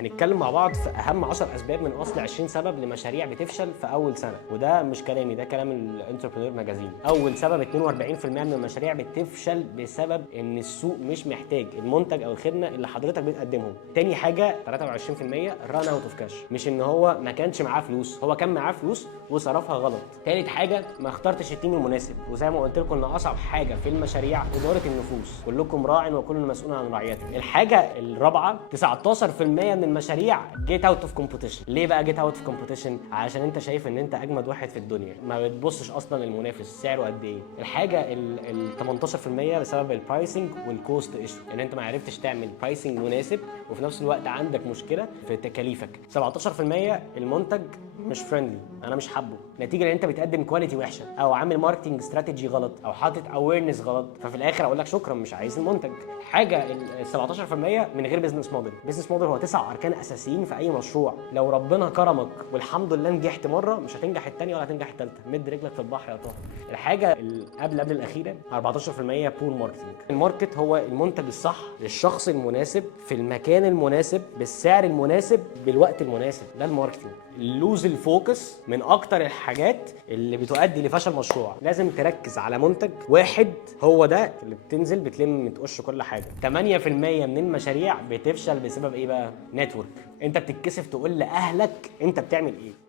هنتكلم مع بعض في اهم 10 اسباب من اصل 20 سبب لمشاريع بتفشل في اول سنه، وده مش كلامي، ده كلام الانتربرينور ماجازين. اول سبب 42% من المشاريع بتفشل بسبب ان السوق مش محتاج المنتج او الخدمه اللي حضرتك بتقدمهم. تاني حاجه 23% ران اوت اوف كاش، مش ان هو ما كانش معاه فلوس، هو كان معاه فلوس وصرفها غلط. تالت حاجه ما اخترتش التيم المناسب، وزي ما قلت لكم ان اصعب حاجه في المشاريع اداره النفوس، كلكم راع وكل مسؤول عن رعيته. الحاجه الرابعه 19% من المشاريع جيت اوت اوف كومبيتيشن. ليه بقى جيت اوت اوف كومبيتيشن؟ عشان انت شايف ان انت اجمد واحد في الدنيا، ما بتبصش اصلا للمنافس سعره قد ايه. الحاجه ال 18% بسبب البرايسنج والكوست ايشو، ان انت ما عرفتش تعمل برايسنج مناسب وفي نفس الوقت عندك مشكله في تكاليفك. 17% المنتج مش فريندلي، انا مش حابه، نتيجه ان انت بتقدم كواليتي وحشه او عامل ماركتنج استراتيجي غلط او حاطط اويرنس غلط، ففي الاخر اقول لك شكرا مش عايز المنتج. حاجه ال 17% من غير بزنس موديل. بزنس موديل هو 9 اركان اساسيين في اي مشروع، لو ربنا كرمك والحمد لله نجحت مره مش هتنجح الثانيه ولا هتنجح الثالثه، مد رجلك في البحر يا طه. الحاجه قبل الاخيره 14% بول ماركتنج. الماركت هو المنتج الصح للشخص المناسب في المكان المناسب بالسعر المناسب بالوقت المناسب، ده الماركتنج. لوز الفوكس من اكتر الحاجات اللي بتؤدي لفشل مشروع. لازم تركز على منتج واحد، هو ده اللي بتنزل بتلم تقش كل حاجه. 8% من المشاريع بتفشل بسبب ايه بقى؟ نتورك. انت بتتكسف تقول لاهلك انت بتعمل ايه.